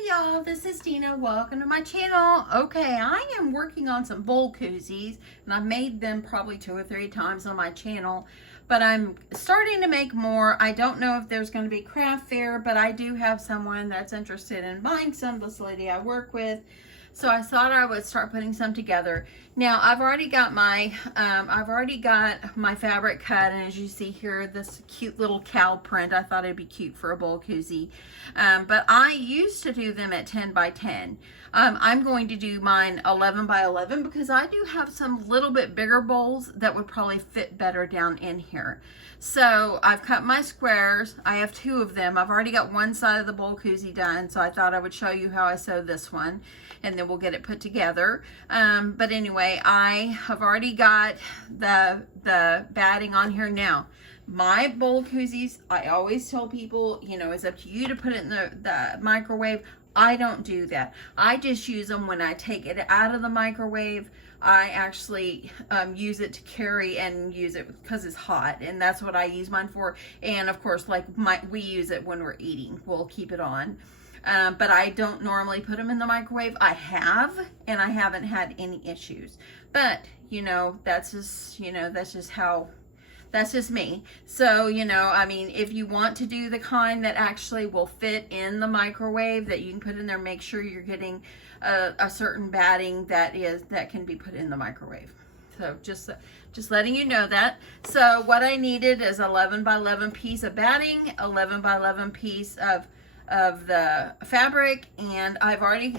Hi y'all, this is Dina. Welcome to my channel. Okay, I am working on some bowl koozies and I've made them probably 2 or 3 times on my channel, but I'm starting to make more. I don't know if there's going to be craft fair, but I do have someone that's interested in buying some, this lady I work with. So I thought I would start putting some together. Now I've already got my fabric cut, and as you see here, this cute little cow print. I thought it'd be cute for a bowl koozie, but I used to do them at 10 by 10. I'm going to do mine 11 by 11 because I do have some little bit bigger bowls that would probably fit better down in here. So I've cut my squares. I have 2 of them. I've already got one side of the bowl koozie done, so I thought I would show you how I sew this one, and then we'll get it put together. But anyway, I have already got the batting on here now. My bowl koozies, I always tell people, you know, it's up to you to put it in the microwave. I don't do that. I just use them when I take it out of the microwave. I actually use it to carry and use it because it's hot, and that's what I use mine for. And of course, like we use it when we're eating. We'll keep it on. But I don't normally put them in the microwave. I have, and I haven't had any issues. But, you know, that's just me. So, you know, I mean, if you want to do the kind that actually will fit in the microwave that you can put in there, make sure you're getting a certain batting that can be put in the microwave. So just letting you know that. So what I needed is 11 by 11 piece of batting, 11 by 11 piece of the fabric, and I've already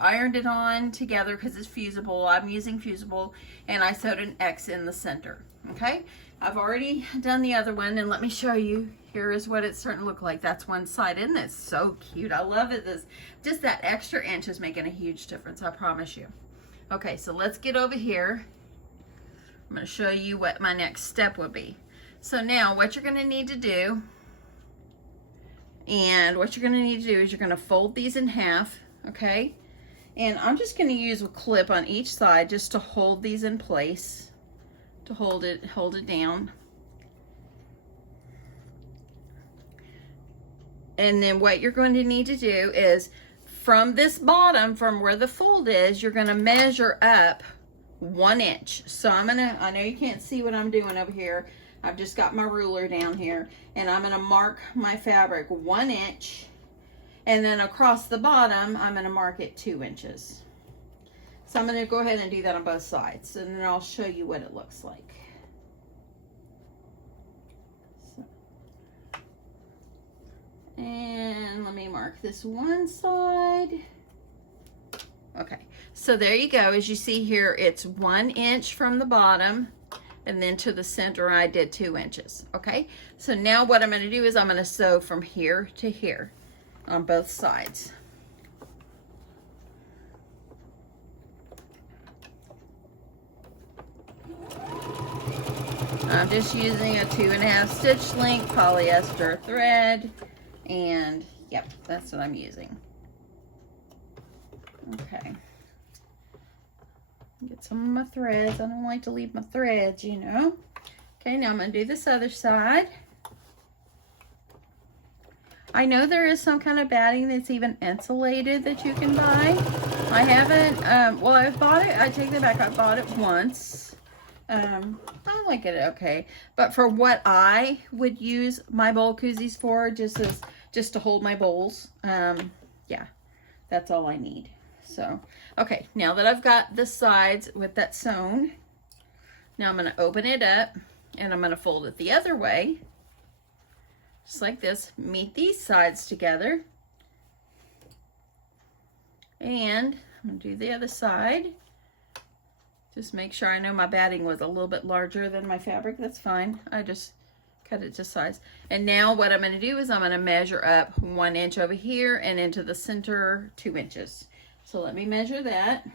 ironed it on together because it's fusible. I'm using fusible, and I sewed an X in the center. Okay, I've already done the other one, and let me show you. Here is what it's starting to look like. That's one side. Isn't it so cute? I love it. Just that extra inch is making a huge difference, I promise you. Okay, so let's get over here. I'm going to show you what my next step would be. So now what you're going to need to do, is you're going to fold these in half, okay? And I'm just going to use a clip on each side just to hold these in place, to hold it down. And then what you're going to need to do is from this bottom, from where the fold is, you're going to measure up 1 inch. So I know you can't see what I'm doing over here. I've just got my ruler down here, and I'm going to mark my fabric 1 inch, and then across the bottom I'm going to mark it 2 inches. So I'm going to go ahead and do that on both sides, and then I'll show you what it looks like. So, and let me mark this one side. Okay, so there you go. As you see here, it's 1 inch from the bottom, and then to the center I did 2 inches. Okay, so now what I'm going to do is I'm going to sew from here to here on both sides. I'm just using a 2.5 stitch length polyester thread, and yep, that's what I'm using. Okay, get some of my threads. I don't like to leave my threads, you know. Okay, now I'm going to do this other side. I know there is some kind of batting that's even insulated that you can buy. I haven't, well, I've bought it. I take that back. I bought it once. I like it okay. But for what I would use my bowl koozies for, just to hold my bowls, yeah, that's all I need. So, okay, now that I've got the sides with that sewn, now I'm going to open it up, and I'm going to fold it the other way, just like this. Meet these sides together, and I'm going to do the other side. Just make sure, I know my batting was a little bit larger than my fabric. That's fine. I just cut it to size. And now what I'm going to do is I'm going to measure up 1 inch over here and into the center 2 inches. So let me measure that.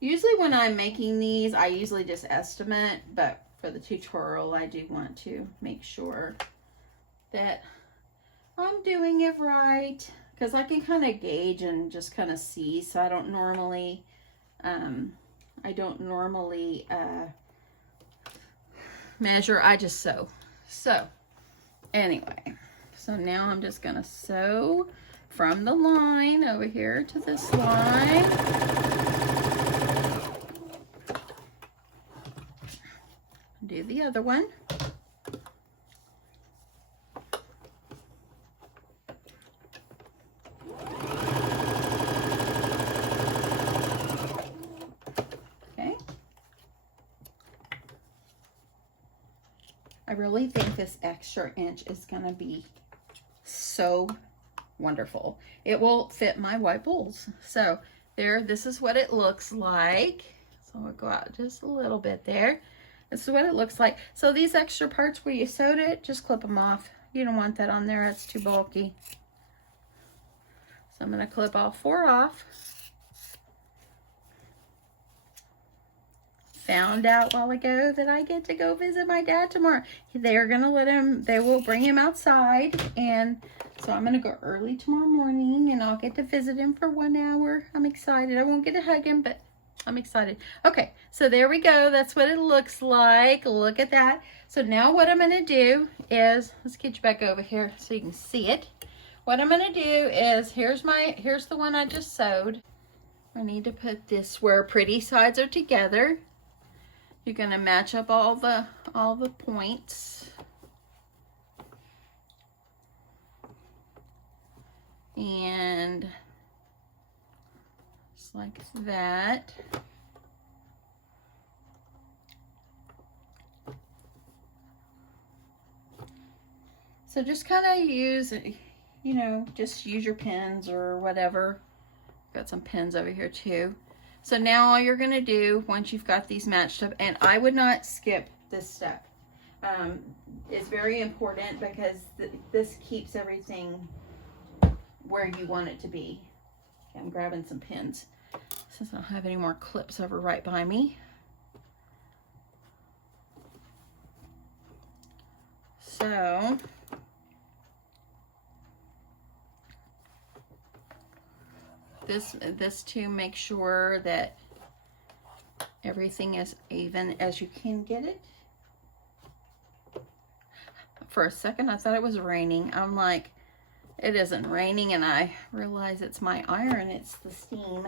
Usually when I'm making these, I usually just estimate, but for the tutorial, I do want to make sure that I'm doing it right, because I can kind of gauge and just kind of see. So I don't normally, measure. I just sew. So anyway, so now I'm just gonna sew from the line over here to this line. Do the other one. Okay. I really think this extra inch is going to be so wonderful. It will fit my white bowls. So there, this is what it looks like. So I'll go out just a little bit there. This is what it looks like. So these extra parts where you sewed it, just clip them off. You don't want that on there, it's too bulky. So I'm going to clip all 4 off. Found out a while ago that I get to go visit my dad tomorrow. They're going to let him, they will bring him outside. And so I'm going to go early tomorrow morning and I'll get to visit him for 1 hour. I'm excited. I won't get to hug him, but I'm excited. Okay, so there we go. That's what it looks like. Look at that. So now what I'm going to do is, let's get you back over here so you can see it. What I'm going to do is, here's the one I just sewed. I need to put this where pretty sides are together. You're going to match up all the points. And just like that. So just kind of use, you know, just use your pins or whatever. Got some pins over here too. So now all you're going to do, once you've got these matched up, and I would not skip this step. It's very important because this keeps everything where you want it to be. Okay, I'm grabbing some pins since I don't have any more clips over right by me. So this to make sure that everything is even as you can get it. For a second I thought it was raining. I'm like, it isn't raining, and I realize it's my iron, it's the steam.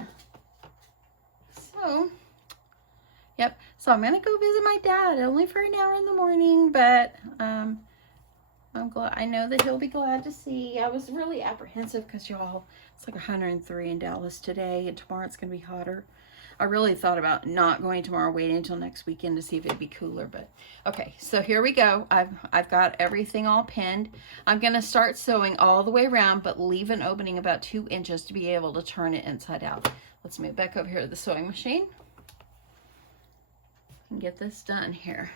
So yep, so I'm gonna go visit my dad only for an hour in the morning, but I'm glad, I know that he'll be glad to see. I was really apprehensive because y'all, it's like 103 in Dallas today, and tomorrow it's gonna be hotter. I really thought about not going tomorrow, waiting until next weekend to see if it'd be cooler, but okay, so here we go. I've got everything all pinned. I'm gonna start sewing all the way around, but leave an opening about 2 inches to be able to turn it inside out. Let's move back over here to the sewing machine and get this done here.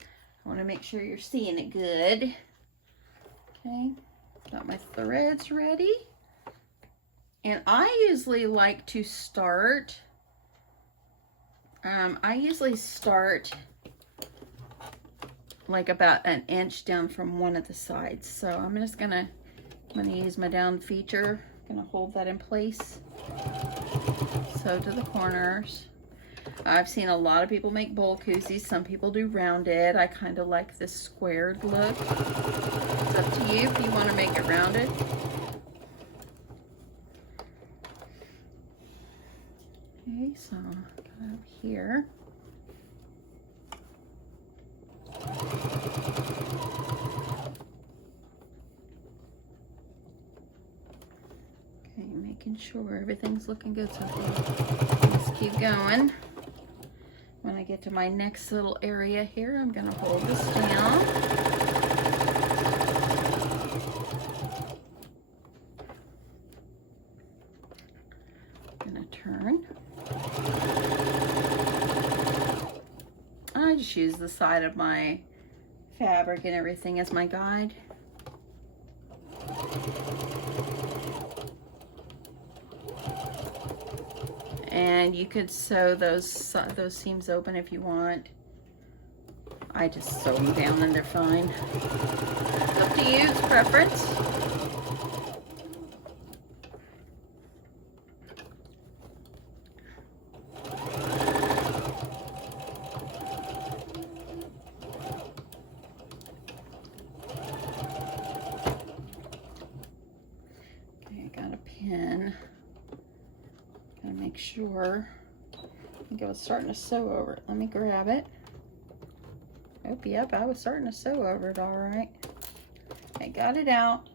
I want to make sure you're seeing it good. Okay, got my threads ready. And I usually like to start, like about an inch down from one of the sides. So I'm gonna use my down feature. I'm gonna hold that in place. Sew to the corners. I've seen a lot of people make bowl koozies. Some people do rounded. I kind of like this squared look. It's up to you if you want to make it rounded. Okay, so got up here. Okay, making sure everything's looking good so far. Let's keep going. When I get to my next little area here, I'm going to hold this down. I'm going to turn. I just use the side of my fabric and everything as my guide. And you could sew those seams open if you want. I just sew them down and they're fine. It's up to you, it's preference. sure. I think I was starting to sew over it. Let me grab it. Oh, yep, I was starting to sew over it all right. I got it out.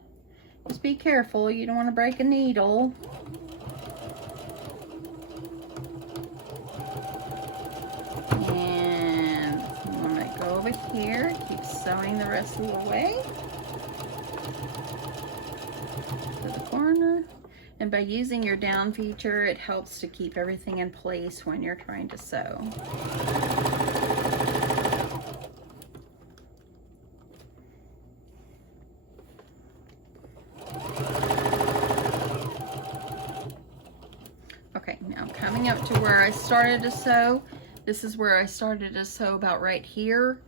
Just be careful, you don't want to break a needle. And I'm gonna go over here, keep sewing the rest of the way to the corner. And by using your down feature, it helps to keep everything in place when you're trying to sew. Okay, now coming up to where I started to sew. This is where I started to sew about right here.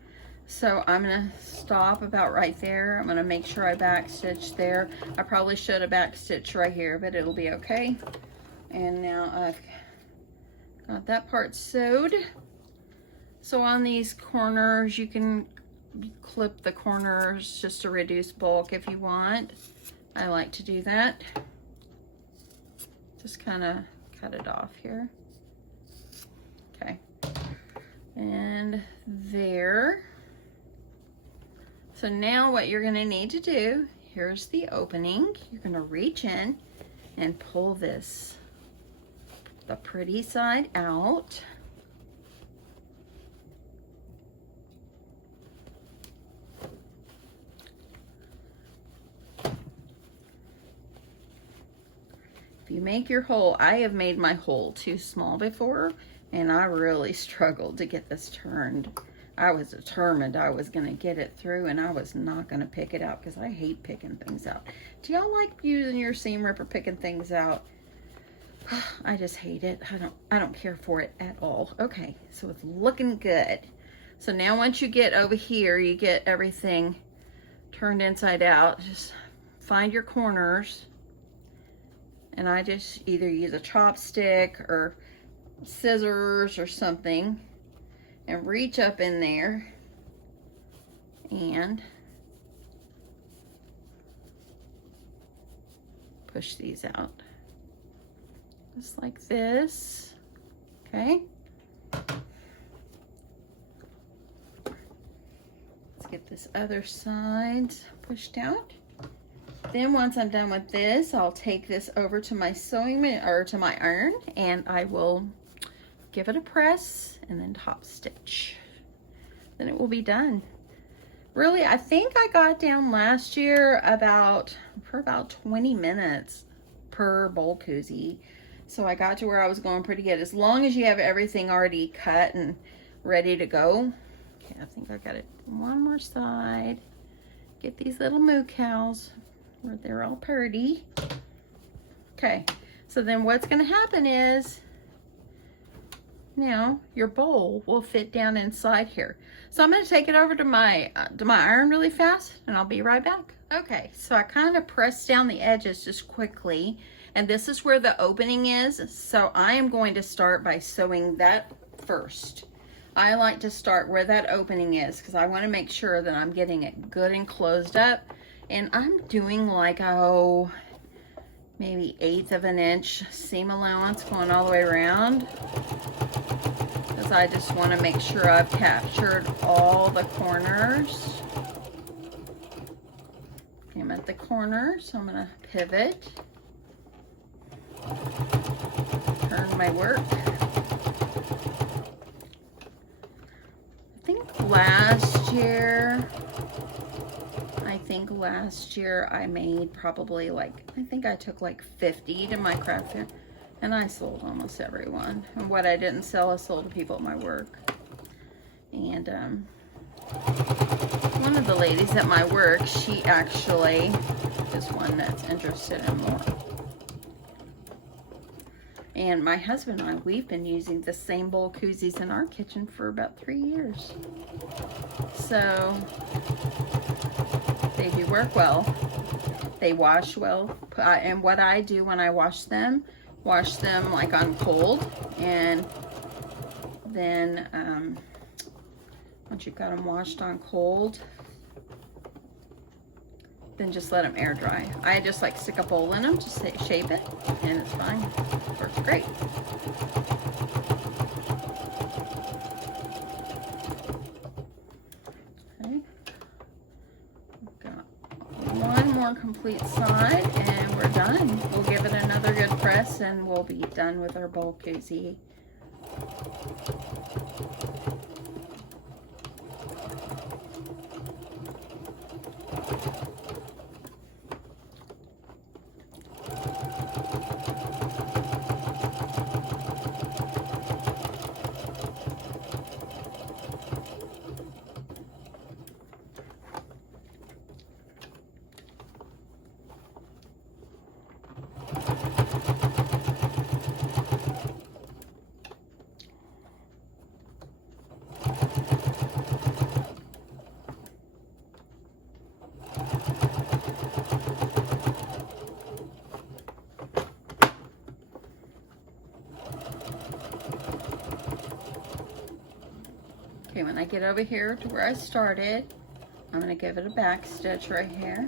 So I'm gonna stop about right there. I'm gonna make sure I backstitch there. I probably should have backstitched right here, but it'll be okay. And now I've got that part sewed. So on these corners, you can clip the corners just to reduce bulk if you want. I like to do that. Just kind of cut it off here. Okay. And there. So now what you're gonna need to do, here's the opening. You're gonna reach in and pull this, the pretty side out. If you make your hole, I have made my hole too small before, and I really struggled to get this turned. I was determined I was gonna get it through, and I was not gonna pick it out because I hate picking things out. Do y'all like using your seam ripper picking things out? I just hate it. I don't care for it at all. Okay, so it's looking good. So now once you get over here, you get everything turned inside out. Just find your corners. And I just either use a chopstick or scissors or something and reach up in there and push these out. Just like this, okay? Let's get this other side pushed out. Then once I'm done with this, I'll take this over to my sewing or to my iron, and I will give it a press and then top stitch. Then it will be done. Really, I think I got down last year for about 20 minutes per bowl koozie. So I got to where I was going pretty good. As long as you have everything already cut and ready to go. Okay, I think I got it one more side. Get these little moo cows. They're all purty. Okay, so then what's gonna happen is now your bowl will fit down inside here. So I'm gonna take it over to my iron really fast, and I'll be right back. Okay, so I kind of pressed down the edges just quickly, and this is where the opening is. So I am going to start by sewing that first. I like to start where that opening is because I want to make sure that I'm getting it good and closed up. And I'm doing like, maybe 1/8 of an inch seam allowance going all the way around. Because I just want to make sure I've captured all the corners. Okay, I'm at the corner, so I'm going to pivot. Turn my work. I think last year I made probably like, I think I took like 50 to my craft fair, and I sold almost every one. And what I didn't sell, I sold to people at my work. And one of the ladies at my work, she actually is one that's interested in more. And my husband and I, we've been using the same Bowl Koozies in our kitchen for about 3 years. So they do work well. They wash well. And what I do when I wash them like on cold. And then once you've got them washed on cold, then just let them air dry. I just like stick a bowl in them, just shape it, and it's fine. Works great. Okay. Got one more complete side, and we're done. We'll give it another good press, and we'll be done with our bowl koozie. Okay, when I get over here to where I started, I'm going to give it a back stitch right here.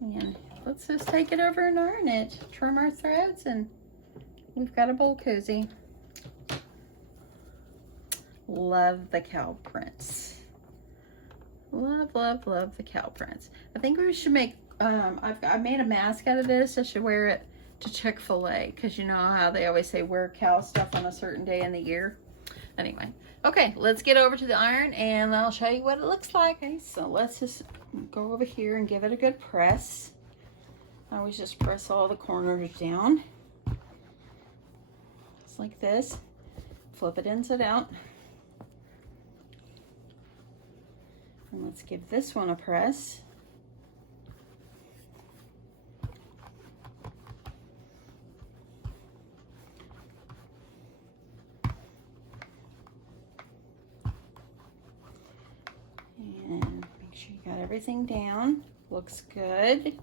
And let's just take it over and iron it. Trim our threads, and we've got a bowl koozie. Love the cow prints. Love, love, love the cow prints. I think we should make, I made a mask out of this. I should wear it to Chick-fil-A, because you know how they always say wear cow stuff on a certain day in the year. Anyway, okay, let's get over to the iron and I'll show you what it looks like. Okay, so let's just go over here and give it a good press. I always just press all the corners down. Just like this. Flip it inside out. And let's give this one a press. And make sure you got everything down. Looks good.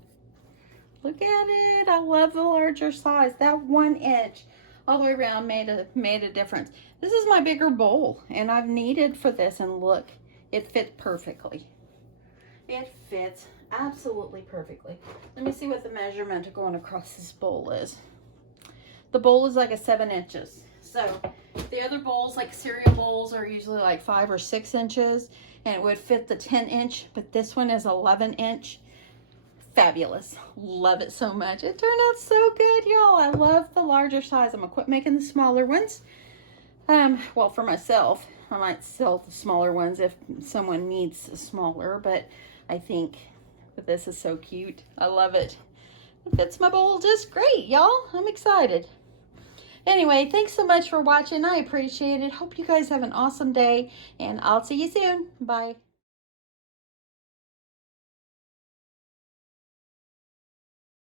Look at it. I love the larger size. That 1 inch all the way around made a difference. This is my bigger bowl, and I've kneaded for this, and look, it fits perfectly. It fits absolutely perfectly. Let me see what the measurement going across this bowl is. The bowl is like a 7 inches. So the other bowls, like cereal bowls, are usually like 5 or 6 inches, and it would fit the 10 inch, but this one is 11 inch. Fabulous. Love it so much. It turned out so good, y'all. I love the larger size. I'm gonna quit making the smaller ones. Well, for myself, I might sell the smaller ones if someone needs a smaller, but I think that this is so cute. I love it. It fits my bowl just great, y'all. I'm excited. Anyway, thanks so much for watching. I appreciate it. Hope you guys have an awesome day, and I'll see you soon. Bye.